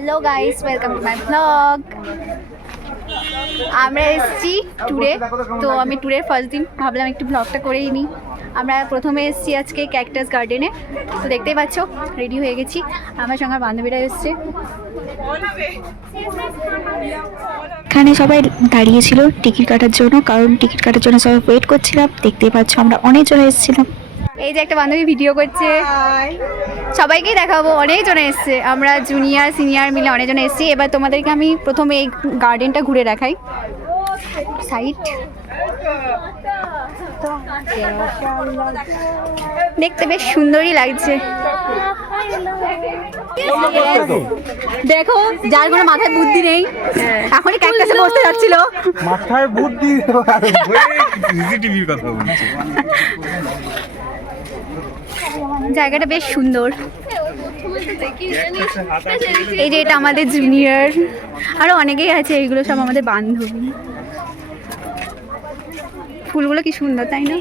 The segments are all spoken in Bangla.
Hello guys, welcome to my blog. আমরা এসেছি ট্যুরে। তো আমি ট্যুরের ফার্স্ট দিন ভাবলাম একটু ব্লগটা করেই নিই। আমরা প্রথমে এসেছি আজকে ক্যাকটাস গার্ডেনে। তো দেখতেই পাচ্ছ রেডি হয়ে গেছি, আমার সঙ্গে বান্ধবীরা এসছে। এখানে সবাই দাঁড়িয়েছিল টিকিট কাটার জন্য, কারণ টিকিট কাটার জন্য সবাই ওয়েট করছিলাম। দেখতেই পাচ্ছ আমরা অনেকজন এসেছিলাম। এই যে একটা বান্ধবী ভিডিও করছে, সবাইকেই দেখাবো। অনেকজন এসছে, আমরা জুনিয়র সিনিয়র মিলে অনেকজন এসেছি। এবার তোমাদেরকে আমি প্রথমে এই গার্ডেনটা ঘুরে দেখাই। সাইড দেখতে বেশ সুন্দরই লাগছে। দেখো, যার কোনো মাথায় বুদ্ধি নেই এখনই ক্যাকটাসে বসতে যাচ্ছিল। মাথায় বুদ্ধি সিসিটিভির কথা বলছি। জায়গাটা বেশ সুন্দর। এই যে এটা আমাদের জুনিয়র, আরো অনেকেই আছে। এইগুলো সব আমাদের বান্ধবী। ফুলগুলো কি সুন্দর, তাই না?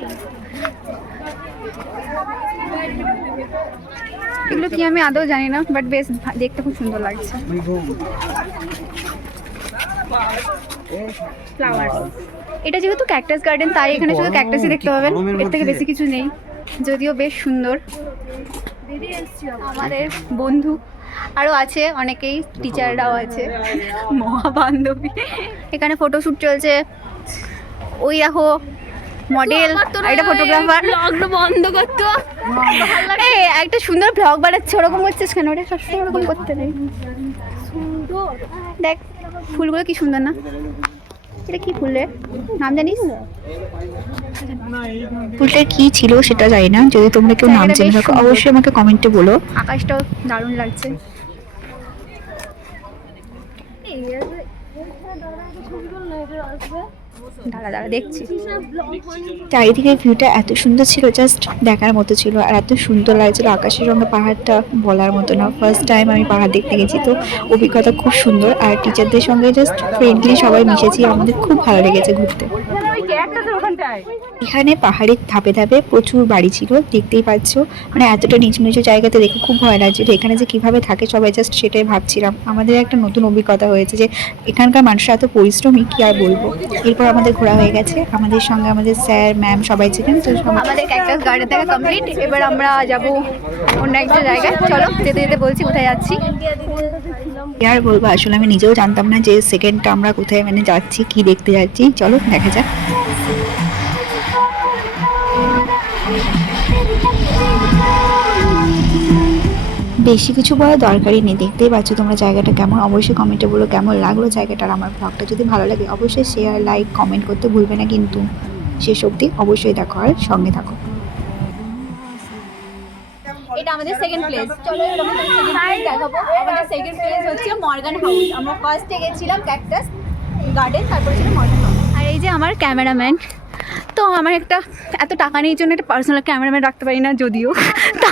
এগুলো কি আমি আদৌ জানি না, বাট বেশ দেখতে খুব সুন্দর লাগছে। এটা যেহেতু ক্যাকটাস গার্ডেন, তাই এখানে শুধু ক্যাকটাসই দেখতে পাবেন, এর থেকে বেশি কিছু নেই। যদিও বেশ সুন্দর। আমাদের বন্ধু আরও আছে অনেকেই, টিচাররাও আছে, মহাবান্ধবী। এখানে ফটোশ্যুট চলছে। ওই দেখো মডেল, একটা ফটোগ্রাফার। বন্ধ করতো, একটা সুন্দর ব্লগ বানাচ্ছে। ওরকম করছিস কেন? ওটা সবসময় ওরকম করতে নেই। দেখ ফুলগুলো কি সুন্দর না? এটা কি ফুলের নাম জানিস? ফুলটা কি ছিল সেটা জানি না, যদি তোমরা কেউ নাম জেনে থাকো অবশ্যই আমাকে কমেন্টে বলো। আকাশটাও দারুণ লাগছে। দাঁড়া দাঁড়া দেখছি। চারিদিকের ভিউটা এত সুন্দর ছিল, জাস্ট দেখার মতো ছিল। আর এত সুন্দর লাগছিল আকাশের সঙ্গে পাহাড়টা, বলার মতো না। ফার্স্ট টাইম আমি পাহাড় দেখতে গেছি, তো অভিজ্ঞতা খুব সুন্দর। আর টিচারদের সঙ্গে জাস্ট ফ্রেন্ডলি সবাই মিশেছি, আমাদের খুব ভালো লেগেছে ঘুরতে। এখানে পাহাড়ের ধাপে ধাপে প্রচুর বাড়ি ছিল, দেখতেই পাচ্ছ। মানে এতটা নিচু নিচু জায়গাতে দেখে খুব ভয় লাগছিল। এখানে যে কিভাবে থাকে সবাই, জাস্ট সেটাই ভাবছিলাম। আমাদের একটা নতুন অভিজ্ঞতা হয়েছে যে এখানকার মানুষরা এত পরিশ্রমী, কি আর বলবো। এরপর আমাদের ঘোরা হয়ে গেছে, আমাদের সঙ্গে আমাদের স্যার ম্যাম সবাই ছিলেন। তো আমাদের ক্যাকটাস গার্ডেন দেখা কমপ্লিট। এবার আমরা যাব অন্য একটা জায়গায়। চলো যেতে যেতে বলছি কোথায় যাচ্ছি। আর বলবো, আসলে আমি নিজেও জানতাম না যে সেকেন্ডটা আমরা কোথায় মানে যাচ্ছি, কি দেখতে যাচ্ছি। চলো দেখা যাক। বেশি কিছু বলার দরকারই নেই, দেখতেই পাচ্ছ তোমরা জায়গাটা কেমন। অবশ্যই কমেন্টে বলো কেমন লাগলো জায়গাটা। আর আমার ব্লগটা যদি ভালো লাগে অবশ্যই শেয়ার লাইক কমেন্ট করতে ভুলবে না কিন্তু। শেষ অবধি অবশ্যই দেখো আর সঙ্গে থাকো। এটা আমাদের সেকেন্ড প্লেস। চলো আমাদের সেকেন্ড প্লেস দেখাবো। আমাদের সেকেন্ড প্লেস হচ্ছে মর্গান হাউস। আমরা ফার্স্টে গেছিলাম ক্যাকটাস গার্ডেন, তারপরে ছিল মর্গান হাউস। আর এই যে আমার ক্যামেরাম্যান। তো আমার এত টাকা নেই জন্য একটা পার্সোনাল ক্যামেরাম্যান রাখতে পারি না, যদিও তা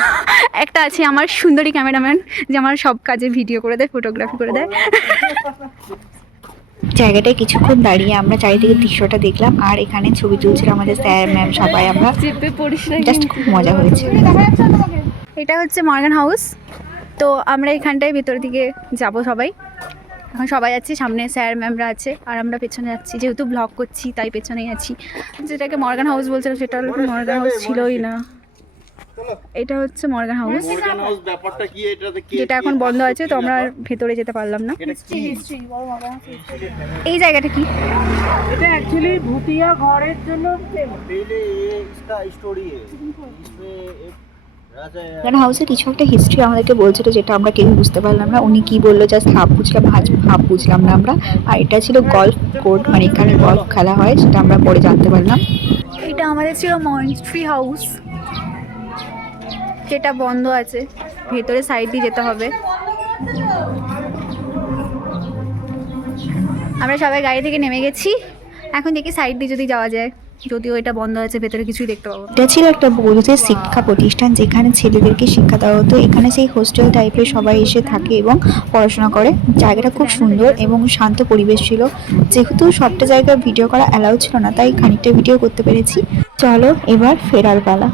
একটা আছে আমার সুন্দরী ক্যামেরাম্যান, যে আমার সব কাজে ভিডিও করে দেয়, ফটোগ্রাফি করে দেয়। জায়গাটায় কিছুক্ষণ দাঁড়িয়ে আমরা চারিদিকে দৃশ্যটা দেখলাম, আর এখানে ছবি তুলছিল আমাদের স্যার ম্যাম সবাই। আমরা জাস্ট খুব মজা হয়েছে। এটা হচ্ছে মর্গান হাউস। তো আমরা এখানটায় ভেতর দিকে যাব সবাই। এখন সবাই যাচ্ছি, সামনে স্যার ম্যামরা আছে আর আমরা পেছনে যাচ্ছি। যেহেতু ব্লগ করছি তাই পেছনেই আছি। যেটাকে মর্গান হাউস বলছিল সেটা হলো মর্গান হাউস ছিলই না। এটা হচ্ছে মর্গান হাউস, যেটা এখন বন্ধ আছে। তো আমরা ভেতরে যেতে পারলাম না। এই জায়গাটা কি? এটা एक्चुअली भूतिया ঘরের জন্য মর্গান হাউসের কিছু একটা হিস্ট্রি আমাদেরকে বলছিল, যেটা আমরা কেউ বুঝতে পারলাম না। উনি কি বললো জাস্ট হাফ বুঝলাম, হাফ বুঝলাম না আমরা। আর এটা ছিল গল্ফ কোর্ট, মানে এখানে গল্ফ খেলা হয়, সেটা আমরা পরে জানতে পারলাম। এটা আমাদের ছিল মনস্ট্রি হাউস, যেটা বন্ধ আছে। ভেতরে সাইড দিয়ে যেতে হবে। আমরা সবাই গাড়ি থেকে নেমে গেছি। এখন দেখি সাইড দিয়ে যদি যাওয়া যায়, যদিও এটা বন্ধ আছে, ভেতরে কিছুই দেখতে পাবো না। এটা ছিল একটা বড়দের শিক্ষা প্রতিষ্ঠান, যেখানে ছেলেদেরকে শিক্ষা দেওয়া হতো। এখানে সেই হোস্টেল টাইপের সবাই এসে থাকে এবং পড়াশোনা করে। জায়গাটা খুব সুন্দর এবং শান্ত পরিবেশ ছিল। যেহেতু সবটা জায়গায় ভিডিও করা অ্যালাউ ছিল না, তাই খানিকটা ভিডিও করতে পেরেছি। চলো এবার ফেরার পালা।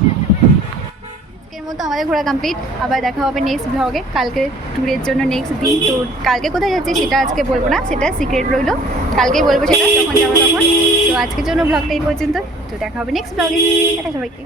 আজকের মতো আমাদের ঘোরা কমপ্লিট। আবার দেখা হবে নেক্সট ব্লগে, কালকে ট্যুরের জন্য নেক্সট দিন। তো কালকে কোথায় যাচ্ছি সেটা আজকে বলবো না, সেটা সিক্রেট রইলো, কালকেই বলবো সেটা, যখন যাবো তখন। তো আজকের জন্য ব্লগটা এই পর্যন্ত, তো দেখা হবে নেক্সট ব্লগে। এটা সবাইকে।